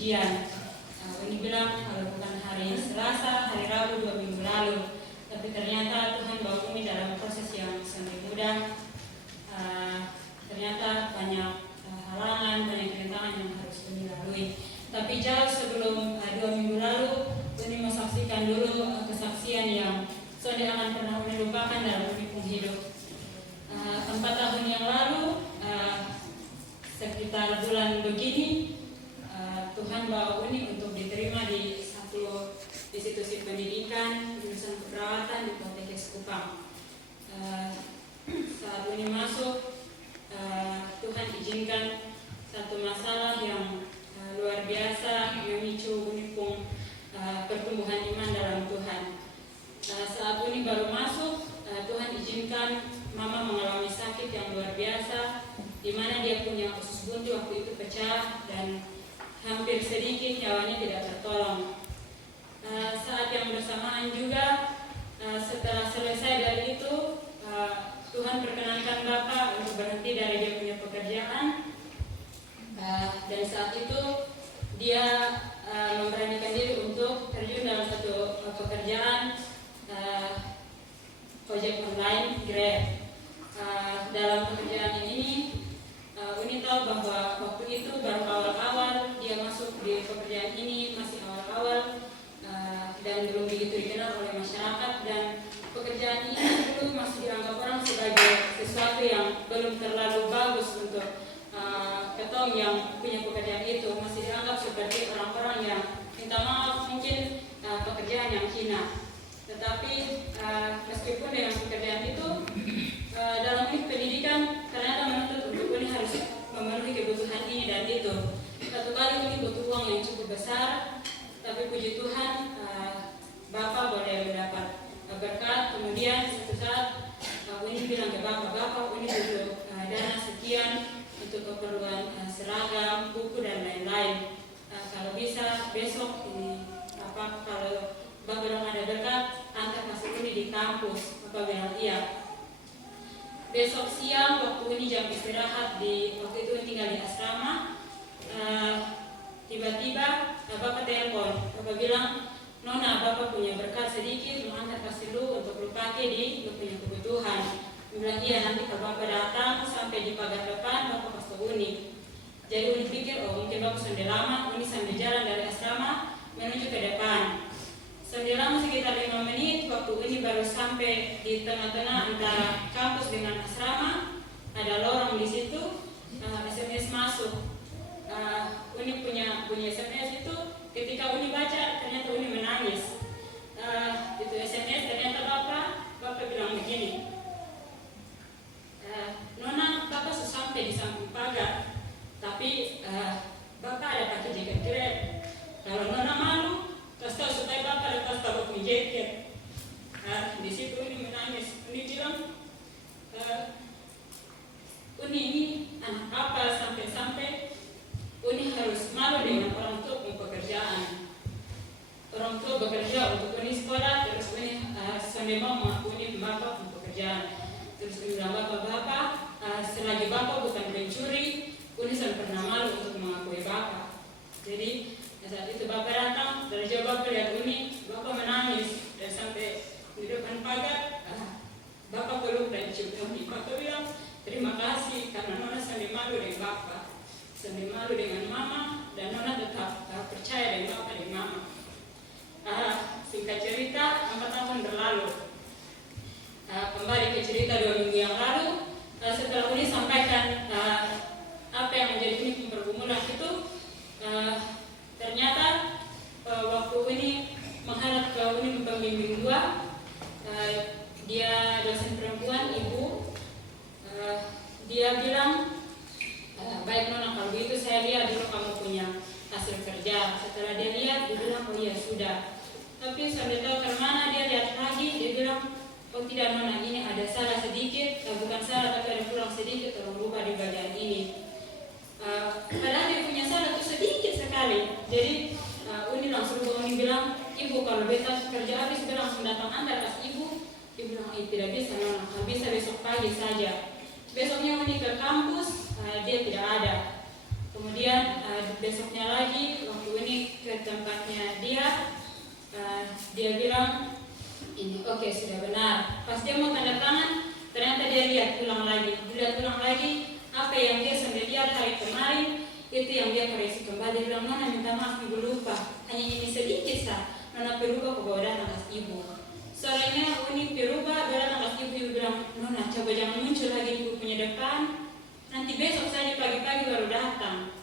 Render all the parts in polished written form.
ujian. Uni bilang kalau bukan hari Selasa, hari Rabu 2 minggu lalu. Tapi ternyata Tuhan bawa Uni dalam proses yang sangat mudah. Ternyata banyak halangan, banyak rintangan yang harus Uni lalui. Tapi jauh sebelum 2 minggu lalu, Uni mau saksikan dulu kesaksian yang sudah akan pernah Uni lupakan dalam Uni pun hidup. 4 tahun yang lalu, sekitar bulan begini, Tuhan bawa Uni untuk diterima di satu institusi pendidikan jurusan keperawatan di Poltekkes Kupang. Saat Uni masuk, Tuhan izinkan satu masalah yang luar biasa memicu Uni pun pertumbuhan iman dalam Tuhan. Saat Uni baru masuk, Tuhan izinkan Mama mengalami sakit yang luar biasa, di mana dia punya usus buntu waktu itu pecah dan hampir sedikit nyawanya tidak tertolong. Saat yang bersamaan juga, setelah selesai dari itu, Tuhan perkenankan Bapak untuk berhenti dari dia punya pekerjaan. Dan saat itu dia memberanikan diri untuk terjun dalam satu pekerjaan ojek online Grab. Dalam pekerjaan ini, Uni tahu bahwa waktu itu baru awal-awal dia masuk di pekerjaan ini, masih awal-awal dan belum begitu dikenal oleh masyarakat, dan pekerjaan ini dulu masih dianggap orang sebagai sesuatu yang belum terlalu bagus untuk ketong yang punya pekerjaan itu, masih dianggap seperti orang-orang yang minta maaf, mungkin pekerjaan yang hina. Tetapi meskipun dengan pekerjaan itu, dalam pendidikan ternyata menuntut untuk Uni harus memenuhi kebutuhan ini dan itu. Satu kali Uni butuh uang yang cukup besar, tapi puji Tuhan Bapak boleh mendapat berkat. Kemudian suatu saat Uni bilang ke Bapak, Uni butuh dana sekian untuk keperluan seragam, buku dan lain-lain. Kalau bisa besok ini kalau Bapak bilang ada berkat, antar masuk Uni di kampus. Bapak bilang iya. Besok siang waktu Uni jam istirahat waktu itu Uni tinggal di asrama, tiba-tiba Bapak telepon. Bapak bilang, Nona, Bapak punya berkat sedikit, mau antar kasih lu untuk lu pakai di lu punya kebutuhan. Uni bilang iya, nanti kalau Bapak datang sampai di pagar depan Bapak kasih Uni. Jadi Uni pikir mungkin Bapak sudah lama, Uni sambil jalan dari asrama menuju ke depan. Sudah lama sekitar 5 menit, waktu Uni baru sampai di tengah-tengah antara kampus dengan asrama, ada lorong di situ, SMS masuk. Uni punya SMS itu, ketika Uni baca, ternyata Uni menangis. Itu SMS, ternyata Bapak bilang begini, Nona, Bapak sudah sampai di samping pagar, tapi Bapak ada pakai jaket Grab. Kalau Nona malu, kasih tahu supaya Bapak lepas Bapak punya jaket. Di situ Uni menangis. Uni bilang, Uni ini anak apa sampai Uni harus malu dengan orang tua punya pekerjaan. Orang tua bekerja untuk Uni sekolah, terus Uni sampai mau mengakui Bapak punya pekerjaan. Terus Uni bilang, Bapak, selagi Bapak bukan pencuri, Uni sampai pernah malu untuk mengakui Bapak. Jadi saat itu Bapak datang, dari jauh Bapak lihat Uni, Bapak menangis, dan sampai di depan pagar, Bapak peluk dan cium Uni. Bapak bilang, terima kasih karena Nona sambil malu dengan Bapak, sambil malu dengan Mama, dan Nona tetap percaya dengan Bapak dan Mama. Singkat cerita, 4 tahun berlalu. Kembali ke cerita 2 minggu yang lalu, setelah Uni sampaikan apa yang menjadi Uni pergumulan itu, ternyata waktu Uni menghadap ke Uni pembimbing 2, dia dosen perempuan, ibu, dia bilang, baik Nona, kalau begitu saya lihat dulu kamu punya hasil kerja. Setelah dia lihat, dia bilang, oh iya sudah. Tapi sampai tahu ke mana dia lihat lagi, dia bilang, oh tidak Nona, ini ada salah sedikit, bukan salah tapi ada kurang sedikit, tolong rubah di bagian ini. Padahal dia punya salah itu sedikit sekali. Jadi Uni langsung Uni bilang, Ibu kalau beta kerja habis beta langsung datang antar kas Ibu. Ibu bilang, tidak bisa Nona, bisa besok pagi saja. Besoknya Uni ke kampus, dia tidak ada. Kemudian besoknya lagi waktu ini ke tempatnya dia bilang ini oke, sudah benar. Pas dia mau tanda tangan, ternyata dia lihat ulang lagi apa yang dia sampai lihat hari kemarin itu yang dia koreksi kembali. Dia bilang, Nona minta maaf, ibu lupa, hanya ini sedikit sah. Nona perubah kok bawa datang ke ibu. Sorenya ini perubah datang ke ibu bilang, Nona coba jangan muncul lagi ibu punya depan. Nanti besok saja pagi-pagi baru datang.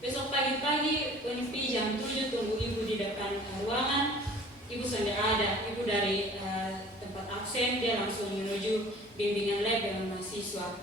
Besok pagi-pagi ini jam 7 tunggu ibu di depan ruangan. Ibu sudah ada, ibu dari tempat absen, dia langsung menuju bimbingan lab dengan mahasiswa.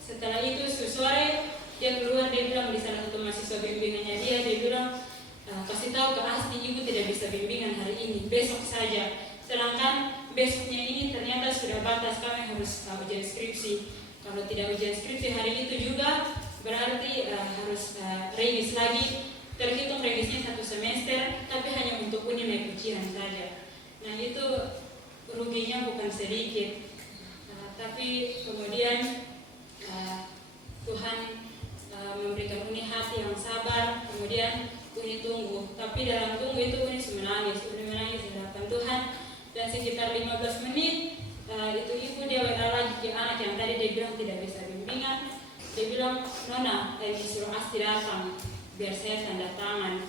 Setelah itu sore dia keluar, dia bilang di salah satu mahasiswa bimbingannya dia bilang, kasih tahu ke Asti ibu tidak bisa bimbingan hari ini, besok saja. Sedangkan besoknya ini ternyata sudah batas, kami harus ujian skripsi. Kalau tidak ujian skripsi hari itu juga berarti harus regis lagi. Terhitung regisnya 1 semester, tapi hanya untuk naik ujian saja. Nah itu ruginya bukan sedikit. Tapi kemudian Tuhan memberikan Uni hati yang sabar. Kemudian Uni tunggu. Tapi dalam tunggu itu Uni menangis di hadapan Tuhan. Dan sekitar 15 menit itu ibu dia WA lagi ke anak yang tadi dia bilang tidak bisa bimbingan. Dia bilang, Nona, disuruh Asti datang biar saya tanda tangan.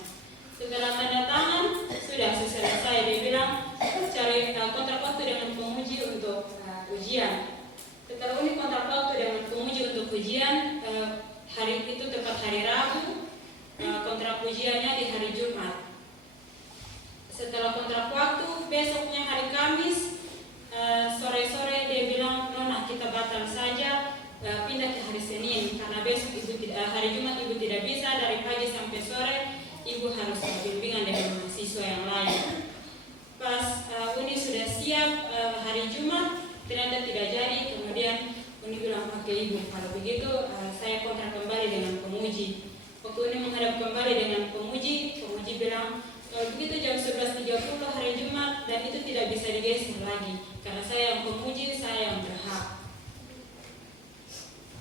Setelah tanda tangan sudah selesai. Dia bilang cari kontrak waktu dengan penguji untuk ujian. Setelah Uni kontrak waktu dengan penguji untuk ujian, hari itu tepat hari Rabu, kontrak ujiannya di hari Jumat. Setelah kontrak waktu, besoknya hari Kamis, sore-sore dia bilang, Nona kita batal saja, pindah ke hari Senin karena besok hari Jumat ibu tidak bisa, dari pagi sampai sore ibu harus bimbingan dengan mahasiswa yang lain. Pas Uni sudah siap hari Jumat ternyata tidak jadi. Kemudian Uni bilang, oke ibu, kalau begitu saya kontrak kembali dengan penguji. Waktu Uni menghadap kembali dengan penguji bilang, kalau begitu jam 11.30 hari Jumat dan itu tidak bisa digeser lagi karena saya yang penguji, saya yang berhak.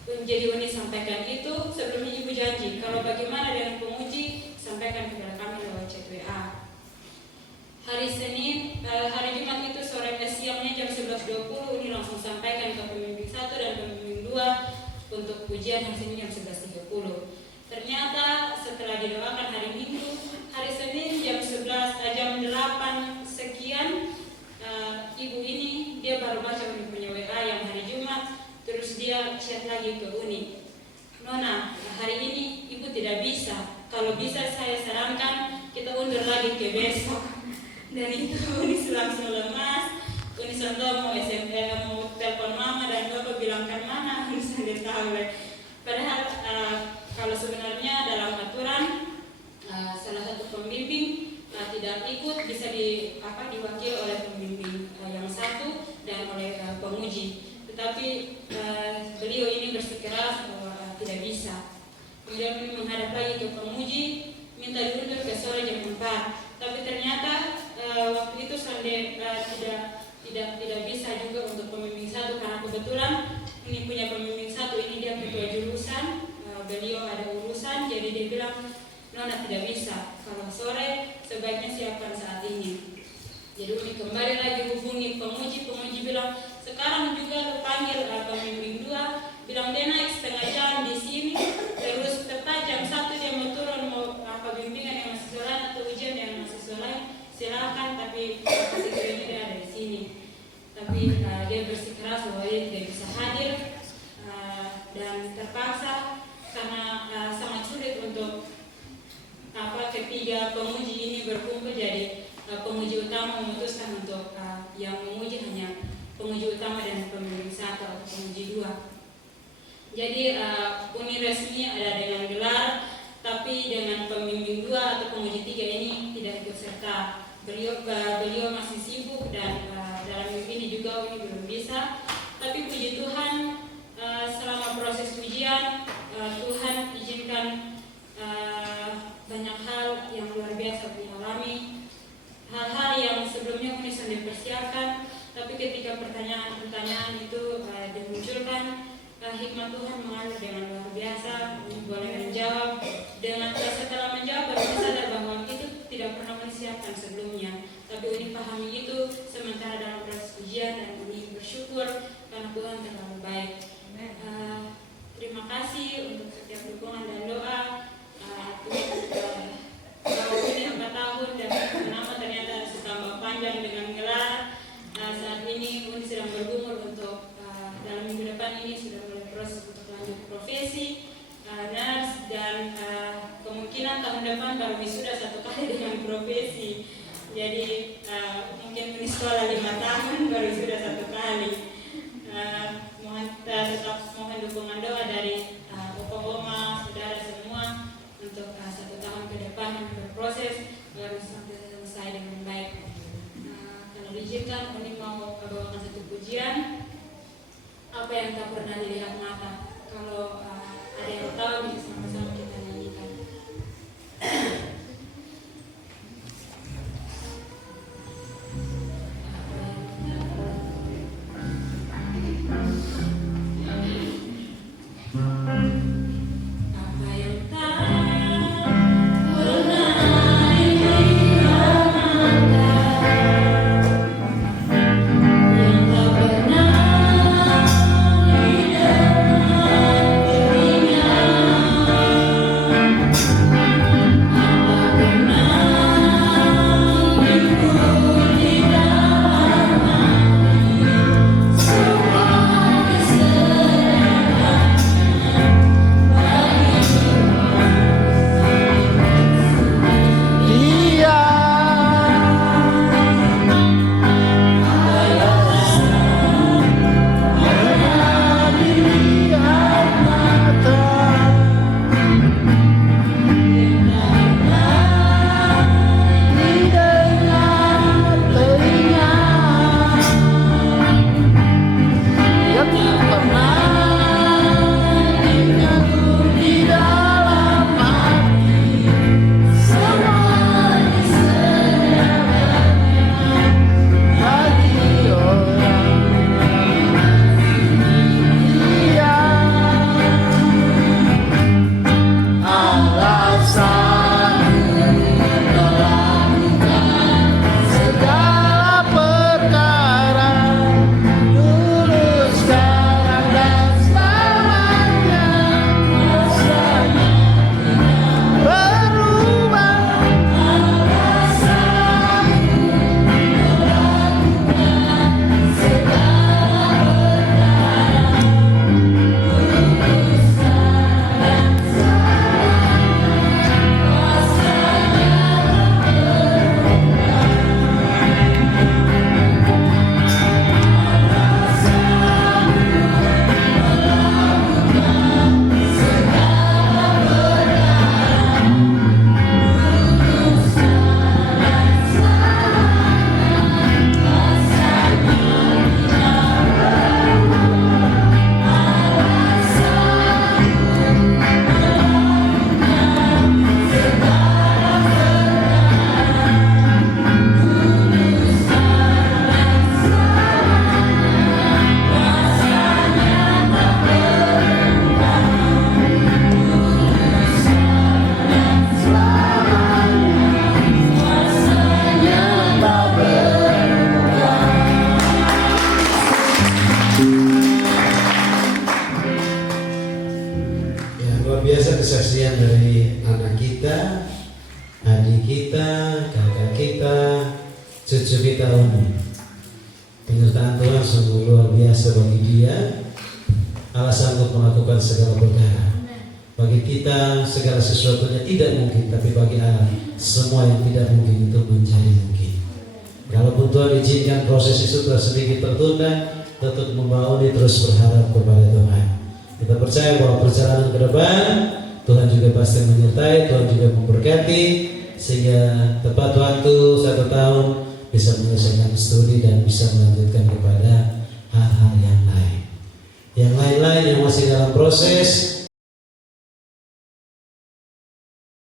Jadi Uni sampaikan itu, sebelumnya ibu janji kalau bagaimana dengan penguji sampaikan kepada kami lewat chat WA. Hari Jumat itu siangnya jam 11.20 Uni langsung sampaikan ke pembimbing 1 dan pembimbing 2 untuk ujian hari Senin jam 11.30. Ternyata setelah didoakan hari Minggu, hari Senin jam 8 sekian ibu ini dia baru baca Uni punya WA yang hari Jumat. Terus dia chat lagi ke Uni, Nona, hari ini ibu tidak bisa. Kalau bisa saya sarankan kita undur lagi ke besok. Dan itu Uni langsung lemas. Uni contoh mau SMS, mau telepon mama dan bapak bilangkan mana, Uni tidak tahu. Padahal kalau sebenarnya dalam aturan salah satu pembimbing tidak ikut bisa diwakili oleh pembimbing yang satu dan oleh penguji. Tetapi beliau ini bersikeras bahwa tidak bisa. Kemudian Uni menghadap lagi ke penguji, minta diundur ke sore jam 4. Tapi ternyata waktu itu sampai tidak bisa juga untuk pembimbing 1 karena kebetulan ini punya pembimbing 1 ini dia ketua jurusan, beliau ada urusan, jadi dia bilang, Nona tidak bisa. Kalau sore sebaiknya siapkan saat ini. Jadi Uni kembali lagi hubungi penguji bilang, sekarang juga lu panggil pembimbing 2, bilang dia naik setengah jam di sini, terus tepat jam 1 dia mau turun mau bimbingan yang mahasiswa lain atau ujian yang mahasiswa lain, silakan, tapi sekiranya dia ada di sini. Tapi dia bersikeras bahwa dia tidak bisa hadir dan terpaksa karena sangat sulit untuk ketiga penguji ini berkumpul. Jadi penguji utama memutuskan untuk yang menguji hanya penguji utama dan pembimbing 1 atau penguji 2. Jadi Uni resmi ada dengan gelar, tapi dengan pembimbing 2 atau penguji 3 ini tidak ikut serta. Beliau masih sibuk dan dalam minggu ini juga Uni belum bisa. Tapi puji Tuhan selama proses ujian Tuhan izinkan banyak hal yang luar biasa dialami. Hal-hal yang sebelumnya Uni sudah persiapkan, tapi ketika pertanyaan-pertanyaan itu dimunculkan, hikmat Tuhan mengalir dengan luar biasa. Boleh menjawab dengan setelah menjawab baru sadar bahwa itu tidak pernah disiapkan sebelumnya. Tapi Uni pahami itu sementara dalam proses ujian dan Uni bersyukur karena Tuhan terlalu baik. Terima kasih untuk setiap dukungan dan doa. Bahwa ini 4 tahun dan nama ternyata setambah panjang dengan gelar. Saat ini Uni sedang bergumul untuk dalam minggu depan ini sudah mulai proses untuk lanjut profesi nurse dan kemungkinan tahun depan baru wisuda 1 kali dengan profesi. Jadi mungkin Uni sekolah 5 tahun baru wisuda 1 kali. Mohon tetap mohon dukungan doa dari oma, saudara semua untuk 1 tahun ke depan berproses baru sampai selesai dengan baik. Kalau diizinkan Uni mau bawakan 1 pujian. Apa yang tak pernah dilihat mata. Kalau ada yang tahu bisa sama-sama kita nyanyikan. cucu kita Umi. Penyertaan Tuhan sungguh luar biasa bagi dia. Allah sanggup melakukan segala perkara. Bagi kita segala sesuatunya tidak mungkin, tapi bagi Allah semua yang tidak mungkin itu menjadi mungkin. Kalaupun Tuhan izinkan proses itu telah sedikit tertunda, tetap membawa Umi terus berharap kepada Tuhan. Kita percaya bahwa perjalanan ke depan Tuhan juga pasti menyertai, Tuhan juga memberkati, sehingga tepat waktu 1 tahun bisa menyelesaikan studi dan bisa melanjutkan kepada hal-hal yang lain. Yang lain-lain yang masih dalam proses,